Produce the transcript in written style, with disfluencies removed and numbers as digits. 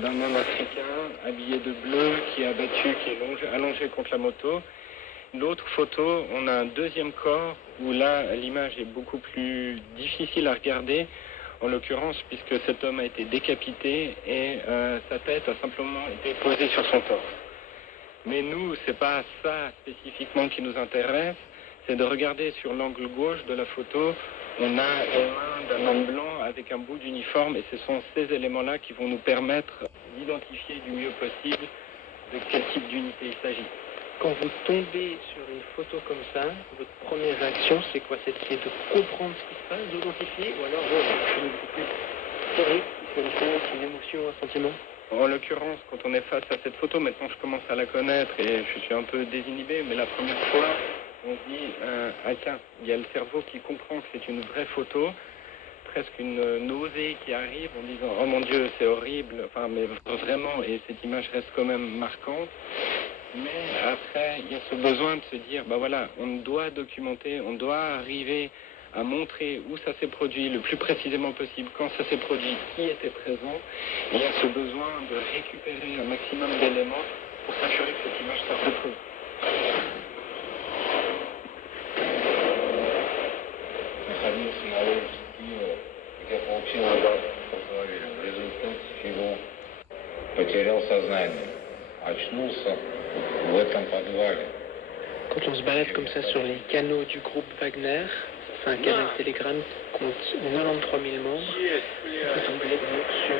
d'un homme africain habillé de bleu qui est abattu, qui est allongé contre la moto. L'autre photo, on a un deuxième corps où là, l'image est beaucoup plus difficile à regarder, en l'occurrence, puisque cet homme a été décapité et sa tête a simplement été posée sur son torse. Mais nous, c'est pas ça spécifiquement qui nous intéresse, c'est de regarder sur l'angle gauche de la photo, on a les mains d'un homme blanc avec un bout d'uniforme et ce sont ces éléments-là qui vont nous permettre d'identifier du mieux possible de quel type d'unité il s'agit. Quand vous tombez sur une photo comme ça, votre première réaction, c'est quoi? C'est d'essayer de comprendre ce qui se passe, d'identifier, ou alors c'est beaucoup plus théorique, c'est une émotion, un sentiment? En l'occurrence, quand on est face à cette photo, maintenant je commence à la connaître et je suis un peu désinhibé, mais la première fois, on se dit, tiens, il y a le cerveau qui comprend que c'est une vraie photo, presque une nausée qui arrive en disant, oh mon Dieu, c'est horrible, enfin, mais vraiment, et cette image reste quand même marquante. Mais après, il y a ce besoin de se dire, bah voilà, on doit documenter, on doit arriver à montrer où ça s'est produit le plus précisément possible, quand ça s'est produit, qui était présent. Et il y a ce besoin de récupérer un maximum d'éléments pour s'assurer que cette image soit retrouvée. Потерял сознание. Очнулся в этом подвале. Quand on se balade comme ça sur les canaux du groupe Wagner, c'est un canal Telegram qui compte 93 000 membres, on peut tomber donc sur